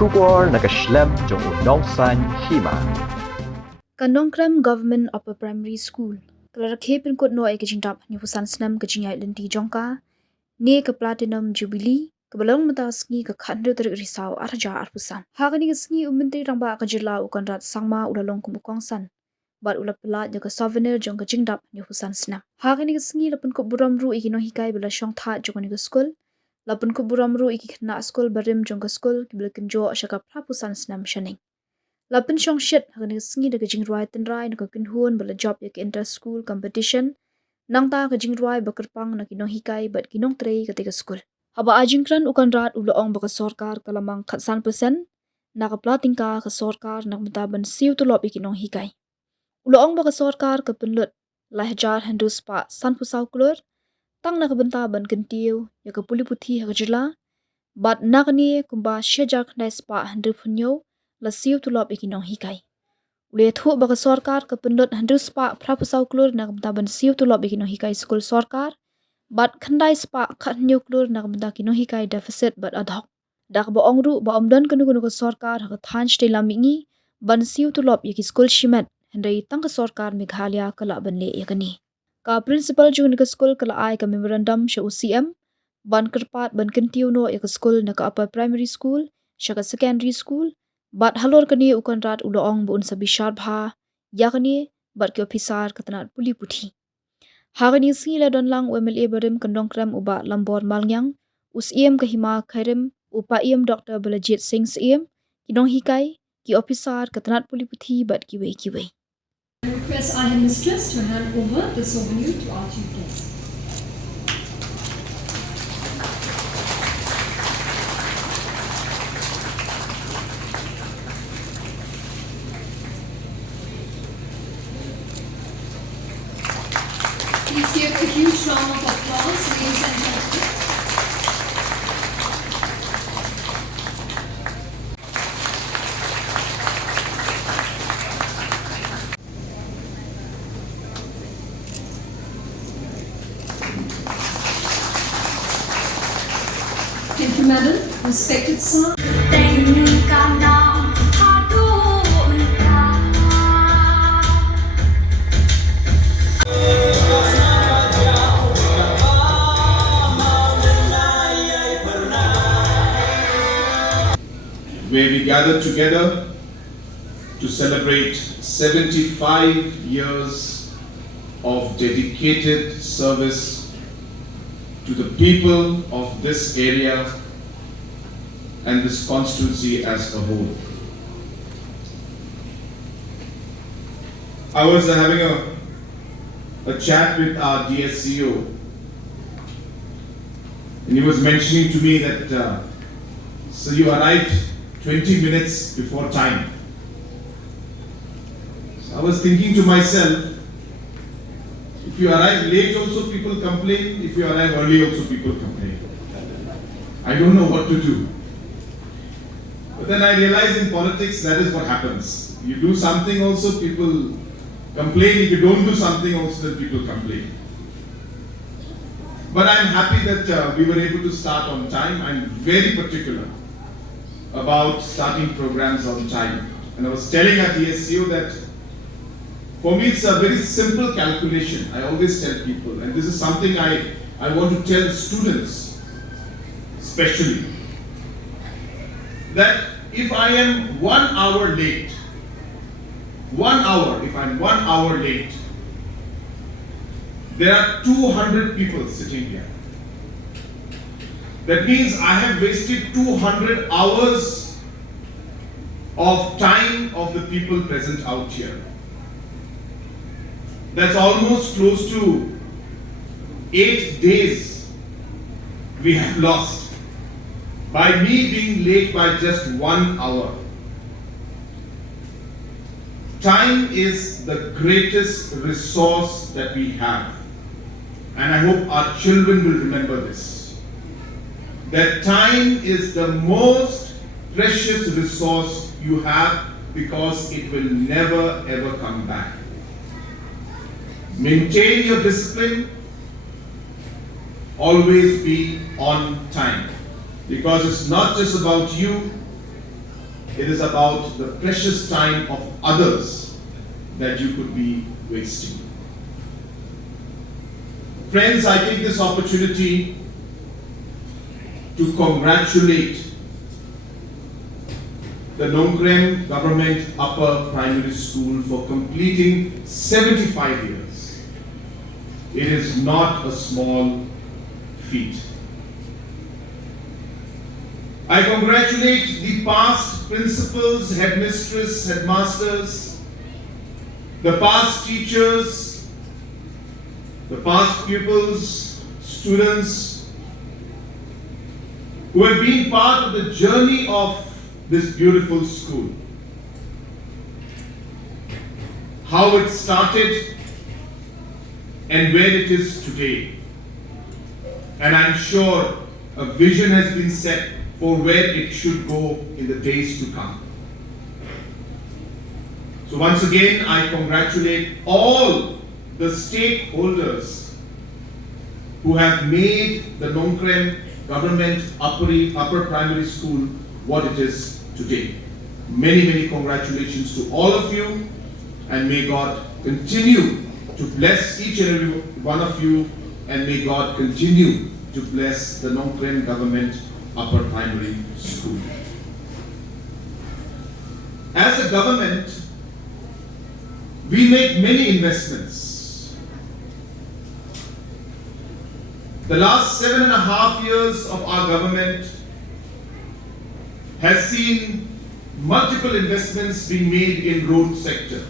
Shubor nakaslem jong unongsan Hima. Kanongkram Government Upper Primary School. Kalarake pin kot no ay kajingdap ni pusan snam kajingay linti jongka. Ni ke platinum jubilee. Kebalong mata sngi ke khandro terik risau arja arpusan. Hagani ke sngi umentri rangba kajila Conrad sangma ulalong kumukongsan. Bat ulap pelat jaga souvenir jong kajingdap ni pusan snam. Hagani ke sngi lapun kut buramru iki Nonghikai bila syong tha jong ni ke skul. Lapun kut buramru iki kena skul barim jong ke skul kibila kenjo syaka prapusan snam shaning. Lapin syong shit hagani sngi daga jingruai tenrai naga kinhuan bala job yak inter school competition nang ta ka jingruai bakerpang na kinong hikai bat kinong trei ketika school. Haba ajingkran Conrad uloong baka Sorkar kalamang khatsan persen naga platingka ka Sorkar nak mentaban Siew Tulop ikinong hikai. Uloong baka Sorkar ka penlut lahjar handus pa san pusau klur tang naga bentaban kentiu ya ka puli putih hagajila bat nagni kumba syajak nais pa handu punyo la Siew Tulop ikinong hikai. Ule thu baka Sorkar ke pendut handus pa prapusau klur nak mentaban Siew Tulop ikinong hikai skul Sorkar bat khandai spa khatnyo klur nak menta kinong hikai deficit bat adhok. Dak ba ongru ba omdan kenu ke Sorkar hak than stay lamingi ban Siew Tulop yaki skul Shimet hendai tang ke Sorkar Meghalaya kala banle yakani. Ka principal jung ke skul kala ai ka memorandum sha UCM ban kerpat ban kentiu no yak skul nak upper primary school syaka secondary school bat halor kani Conrad uloong bun sabishar bha yakani bat ke officer katanat puli puthi. Hagani sila don lang UMLA barim kandongkram uba lambor malnyang usiem ke Hima khairem upa iem Dr. Balajit Singh siem kinong hikai ki officer katanat puli puthi bat kiwei. I request our headmistress to hand over the souvenir to our chief guest. Please give a huge round of applause, ladies and gentlemen. Thank you, madam. Respected sir. Where we gather together to celebrate 75 years of dedicated service to the people of this area and this constituency as a whole. I was having a chat with our DSCO, and he was mentioning to me that so you arrived 20 minutes before time. So I was thinking to myself, if you arrive late also people complain, if you arrive early also people complain. I don't know what to do. But then I realized in politics that is what happens. You do something also people complain, if you don't do something also then people complain. But I'm happy that we were able to start on time. I'm very particular about starting programs on time. And I was telling our DSCO that for me it's a very simple calculation. I always tell people, and this is something I want to tell students especially, that if I am 1 hour late, if I'm 1 hour late, there are 200 people sitting here. That means I have wasted 200 hours of time of the people present out here. That's almost close to 8 days we have lost by me being late by just 1 hour. Time is the greatest resource that we have, and I hope our children will remember this. That time is the most precious resource you have because it will never ever come back. Maintain your discipline, always be on time, because it's not just about you, it is about the precious time of others that you could be wasting. Friends, I take this opportunity to congratulate the Nonghikai Government Upper Primary School for completing 75 years. It is not a small feat. I congratulate the past principals, headmistress, headmasters, the past teachers, the past pupils, students who have been part of the journey of this beautiful school. How it started and where it is today. And I'm sure a vision has been set for where it should go in the days to come. So once again, I congratulate all the stakeholders who have made the Nonghikai Government Upper Primary School what it is today. Many, many congratulations to all of you, and may God continue to bless each and every one of you, and may God continue to bless the Nonghikai Government Upper Primary School. As a government, we make many investments. The last 7.5 years of our government has seen multiple investments being made in road sector,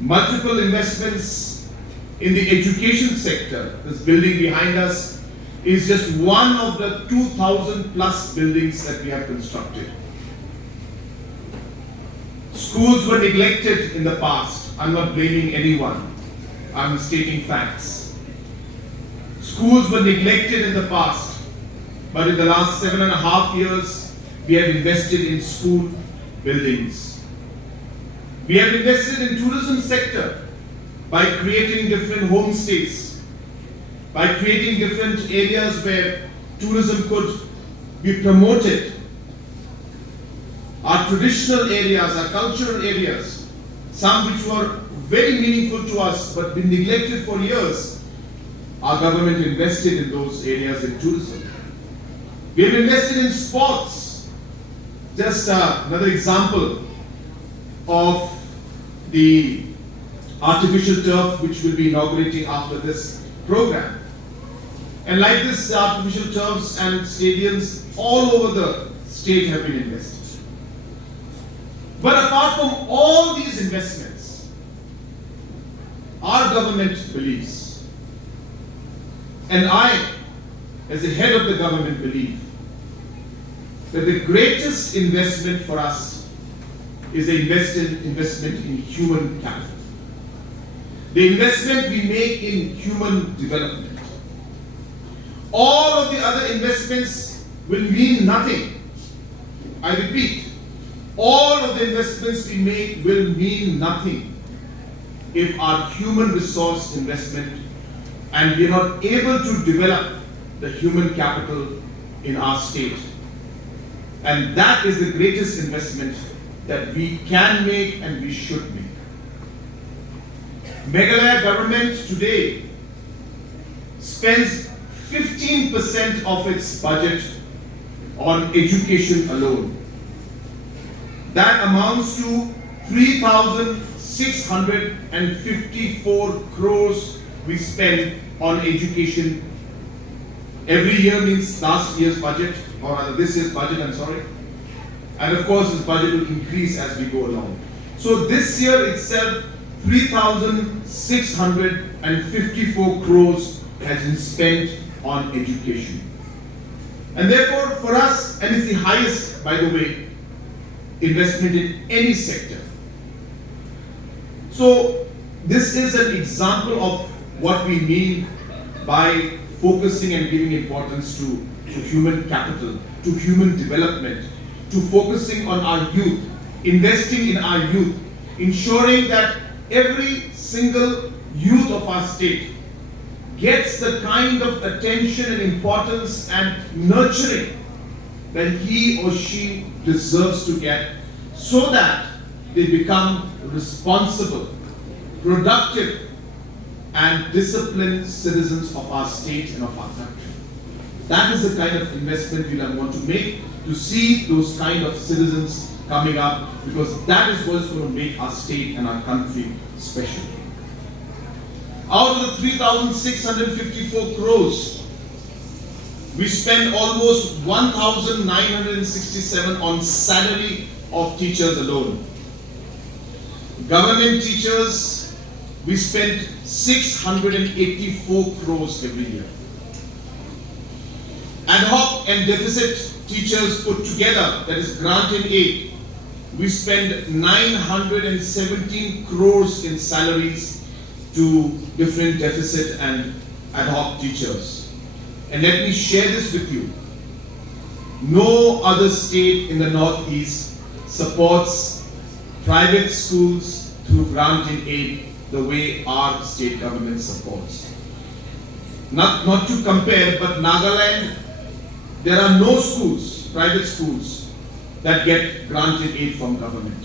multiple investments in the education sector. This building behind us is just one of the 2,000 plus buildings that we have constructed. Schools were neglected in the past. I'm not blaming anyone. I'm stating facts. Schools were neglected in the past, but in the last 7.5 years, we have invested in school buildings. We have invested in tourism sector by creating different homestays, by creating different areas where tourism could be promoted. Our traditional areas, our cultural areas, some which were very meaningful to us but been neglected for years, our government invested in those areas in tourism. We have invested in sports. Just another example of the artificial turf which will be inaugurating after this program. And like this, artificial turfs and stadiums all over the state have been invested. But apart from all these investments, our government believes, and I, as the head of the government, believe that the greatest investment for us is the investment in human capital. The investment we make in human development. All of the other investments will mean nothing. I repeat, all of the investments we make will mean nothing if our human resource investment and we are not able to develop the human capital in our state. And that is the greatest investment that we can make and we should make. Meghalaya government today spends 15% of its budget on education alone. That amounts to 3,654 crores we spend on education every year, means last year's budget, or rather this year's budget, I'm sorry. And of course, this budget will increase as we go along. So this year itself, 3,654 crores has been spent on education. And therefore, for us, and it's the highest, by the way, investment in any sector. So this is an example of what we mean by focusing and giving importance to human capital, to human development, to focusing on our youth, investing in our youth, ensuring that every single youth of our state gets the kind of attention and importance and nurturing that he or she deserves to get so that they become responsible, productive, and disciplined citizens of our state and of our country. That is the kind of investment we want to make, to see those kind of citizens coming up, because that is what is going to make our state and our country special. Out of the 3,654 crores, we spend almost 1,967 on salary of teachers alone. Government teachers, we spend 684 crores every year. Ad hoc and deficit teachers put together, that is grant and aid, we spend 917 crores in salaries to different deficit and ad hoc teachers. And let me share this with you. No other state in the Northeast supports private schools through grant and aid the way our state government supports. Not to compare, but Nagaland, there are no schools, private schools, that get grant and aid from government.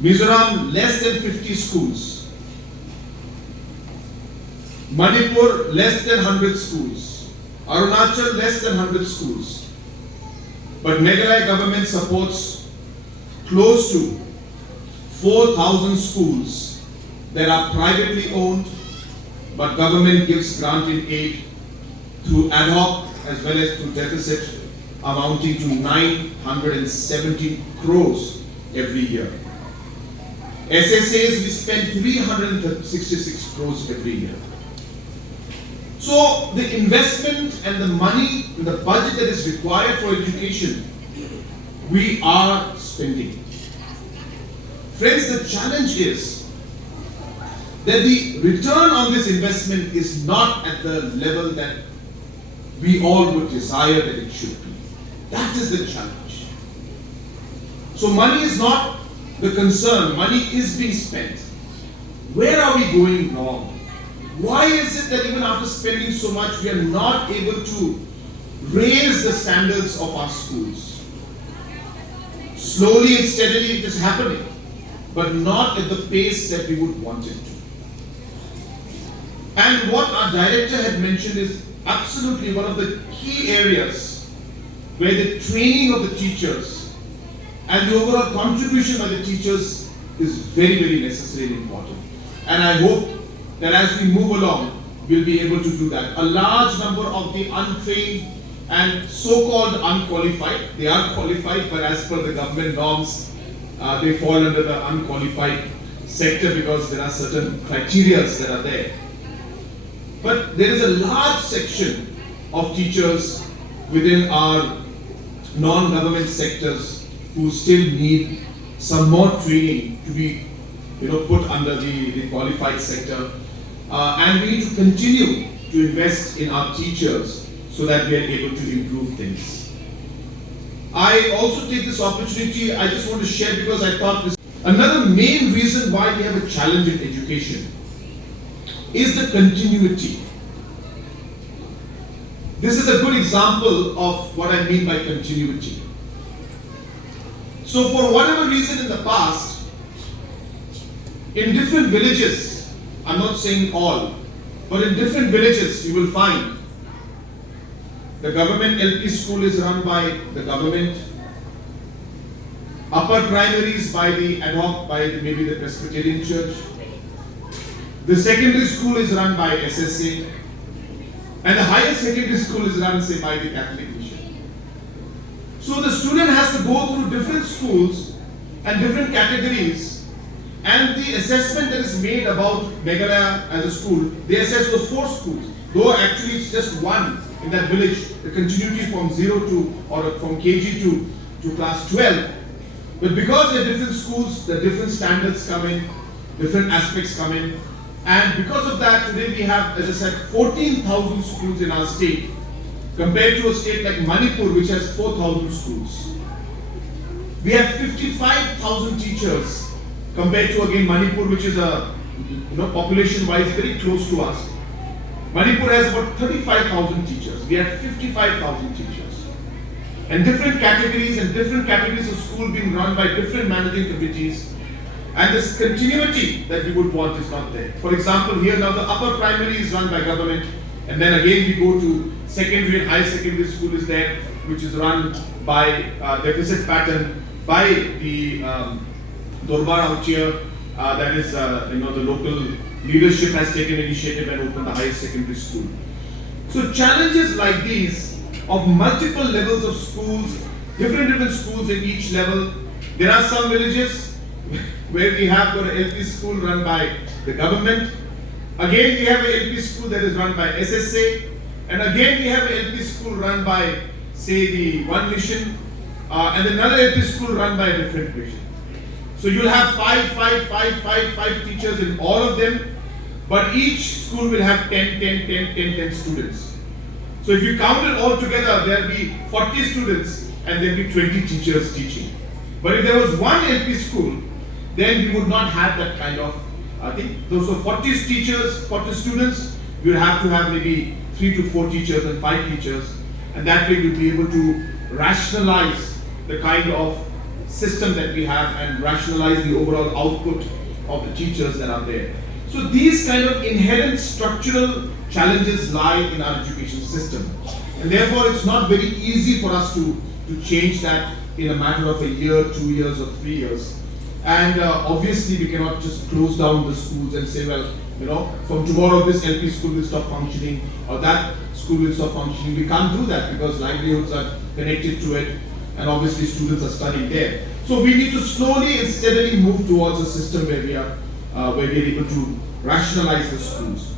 Mizoram, less than 50 schools. Manipur, less than 100 schools. Arunachal, less than 100 schools. But Meghalaya government supports close to 4,000 schools that are privately owned, but government gives grant and aid through ad hoc as well as through deficit, amounting to 970 crores every year. SSAs, we spend 366 crores every year. So the investment and the money, and the budget that is required for education, we are spending. Friends, the challenge is that the return on this investment is not at the level that we all would desire that it should be. That is the challenge. So money is not the concern. Money is being spent. Where are we going wrong? Why is it that even after spending so much, we are not able to raise the standards of our schools? Slowly and steadily it is happening, but not at the pace that we would want it to. And what our director had mentioned is absolutely one of the key areas where the training of the teachers and the overall contribution by the teachers is very, very necessary and important. And I hope that as we move along, we'll be able to do that. A large number of the untrained and so-called unqualified, they are qualified, but as per the government norms, they fall under the unqualified sector because there are certain criteria that are there. But there is a large section of teachers within our non-government sectors who still need some more training to be put under the qualified sector. And we need to continue to invest in our teachers so that we are able to improve things. I also take this opportunity, I just want to share because I thought this. Another main reason why we have a challenge in education is the continuity. This is a good example of what I mean by continuity. So for whatever reason in the past, in different villages, I'm not saying all, but in different villages you will find the government LP school is run by the government, upper primaries by the ad hoc, by maybe the Presbyterian church, the secondary school is run by SSA, and the higher secondary school is run, say, by the Catholic mission. So the student has to go through different schools and different categories, and the assessment that is made about Meghalaya as a school, they assess those 4 schools, though actually it's just one in that village, the continuity from 0 to, or from KG to class 12. But because there are different schools, the different standards come in, different aspects come in, and because of that, today we have, as I said, 14,000 schools in our state, compared to a state like Manipur, which has 4,000 schools. We have 55,000 teachers, compared to again Manipur, which is a population-wise very close to us. Manipur has about 35,000 teachers. We have 55,000 teachers. and different categories of school being run by different managing committees, and this continuity that we would want is not there. For example, here now the upper primary is run by government, and then again we go to secondary and high secondary school is there, which is run by deficit pattern by the Dorbar out here. That is, the local leadership has taken initiative and opened the highest secondary school. So challenges like these of multiple levels of schools, different schools at each level. There are some villages where we have got an LP school run by the government. Again, we have an LP school that is run by SSA. And again, we have an LP school run by, say, the One Mission, and another LP school run by a different mission. So you'll have five teachers in all of them, but each school will have 10 students. So if you count it all together, there'll be 40 students and there'll be 20 teachers teaching. But if there was one LP school, then we would not have that kind of thing. So 40 teachers, 40 students, you'll have to have maybe 3 to 4 teachers and 5 teachers, and that way you'll be able to rationalize the kind of system that we have and rationalize the overall output of the teachers that are there. So these kind of inherent structural challenges lie in our education system, and therefore it's not very easy for us to change that in a matter of a year, 2 years or 3 years. And obviously we cannot just close down the schools and say, well, from tomorrow this LP school will stop functioning or that school will stop functioning. We can't do that because livelihoods are connected to it, and obviously students are studying there. So we need to slowly and steadily move towards a system where we are able to rationalize the schools.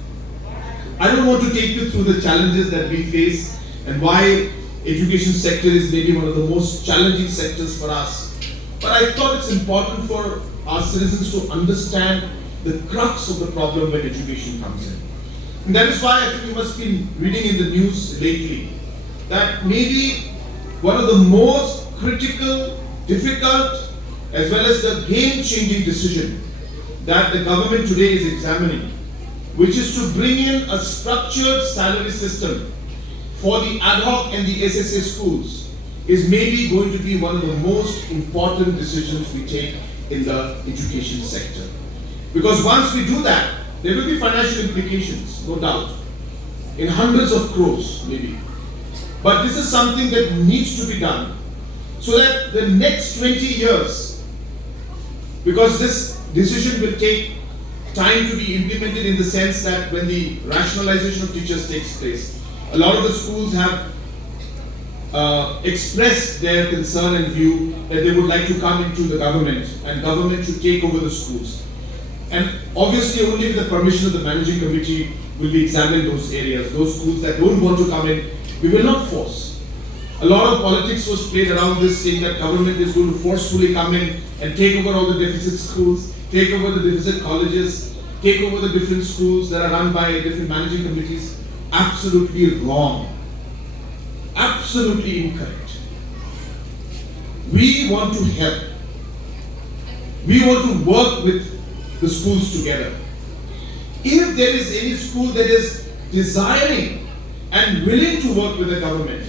I don't want to take you through the challenges that we face and why education sector is maybe one of the most challenging sectors for us. But I thought it's important for our citizens to understand the crux of the problem when education comes in. And that is why I think you must be reading in the news lately that maybe one of the most critical, difficult, as well as the game-changing decision that the government today is examining, which is to bring in a structured salary system for the ad hoc and the SSA schools, is maybe going to be one of the most important decisions we take in the education sector. Because once we do that, there will be financial implications, no doubt, in hundreds of crores maybe. But this is something that needs to be done so that the next 20 years, because this decision will take time to be implemented in the sense that when the rationalization of teachers takes place, a lot of the schools have expressed their concern and view that they would like to come into the government and government should take over the schools. And obviously only with the permission of the managing committee will we examine those areas. Those schools that don't want to come in, we will not force. A lot of politics was played around this, saying that government is going to forcefully come in and take over all the deficit schools, take over the deficit colleges, take over the different schools that are run by different managing committees. Absolutely wrong. Absolutely incorrect. We want to help. We want to work with the schools together. If there is any school that is desiring and willing to work with the government,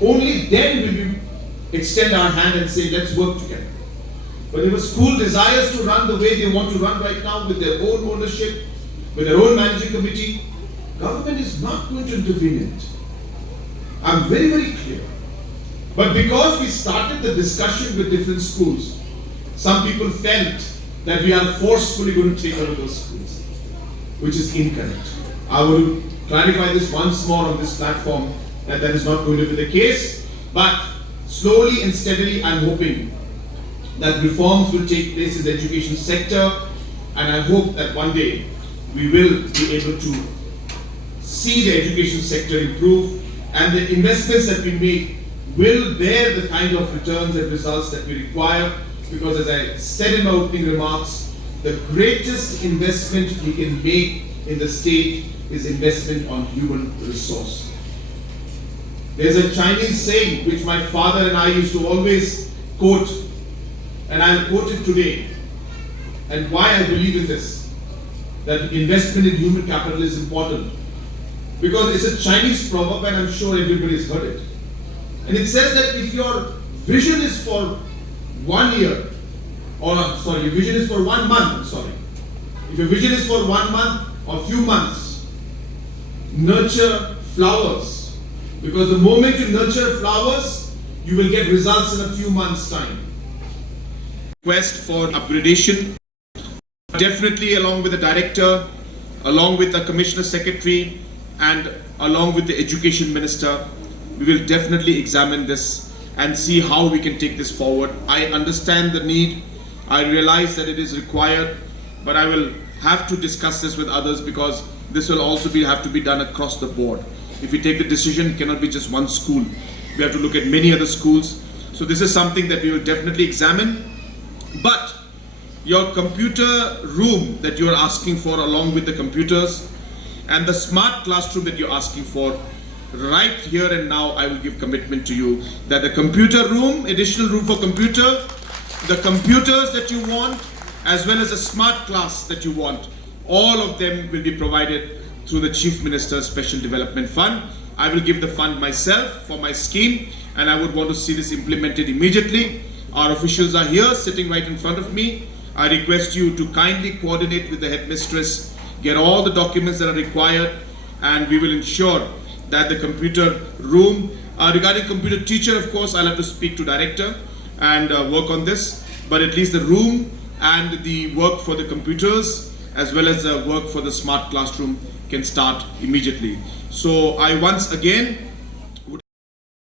only then will we extend our hand and say, let's work together. But if a school desires to run the way they want to run right now with their own ownership, with their own managing committee, government is not going to intervene in it. I'm very, very clear. But because we started the discussion with different schools, some people felt that we are forcefully going to take over those schools, which is incorrect. I will clarify this once more on this platform that that is not going to be the case, but slowly and steadily I'm hoping that reforms will take place in the education sector, and I hope that one day we will be able to see the education sector improve and the investments that we make will bear the kind of returns and results that we require, because as I said in my opening remarks, the greatest investment we can make in the state is investment on human resource. There's a Chinese saying which my father and I used to always quote, and I'll quote it today, and why I believe in this, that investment in human capital is important. Because it's a Chinese proverb and I'm sure everybody's heard it. And it says that if your vision is for 1 year, or sorry, your vision is for 1 month, sorry. If your vision is for 1 month or few months, nurture flowers. Because the moment you nurture flowers, you will get results in a few months' time. Request for upgradation. Definitely along with the director, along with the commissioner secretary, and along with the education minister, we will definitely examine this and see how we can take this forward. I understand the need. I realize that it is required, but I will have to discuss this with others because this will also have to be done across the board. If we take the decision, it cannot be just one school. We have to look at many other schools. So this is something that we will definitely examine. But your computer room that you are asking for, along with the computers, and the smart classroom that you're asking for, right here and now I will give commitment to you that the computer room, additional room for computer, the computers that you want, as well as a smart class that you want, all of them will be provided through the Chief Minister's Special Development Fund. I will give the fund myself for my scheme, and I would want to see this implemented immediately. Our officials are here sitting right in front of me. I request you to kindly coordinate with the headmistress, get all the documents that are required, and we will ensure that the computer room, regarding computer teacher, of course, I'll have to speak to director and work on this, but at least the room and the work for the computers, as well as the work for the smart classroom, can start immediately. So I once again